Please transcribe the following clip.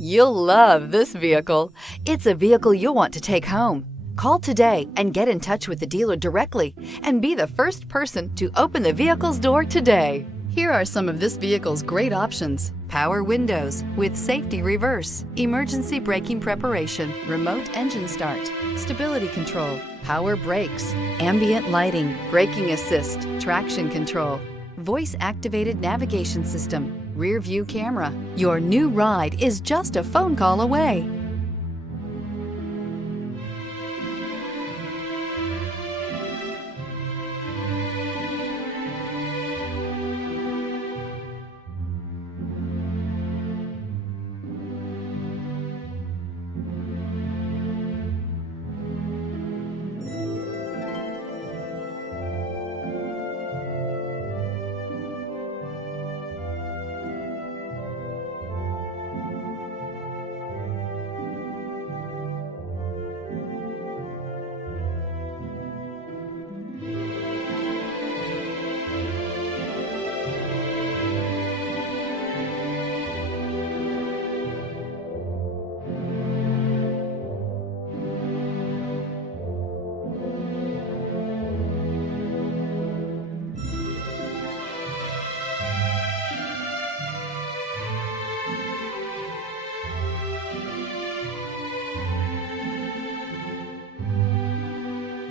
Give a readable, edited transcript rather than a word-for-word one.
You'll love this vehicle. It's a vehicle you'll want to take home. Call today and get in touch with the dealer directly and be the first person to open the vehicle's door today. Here are some of this vehicle's great options: power windows with safety reverse, emergency braking preparation, remote engine start, stability control, power brakes, ambient lighting, braking assist, traction control, voice-activated navigation system, rear view camera. Your new ride is just a phone call away.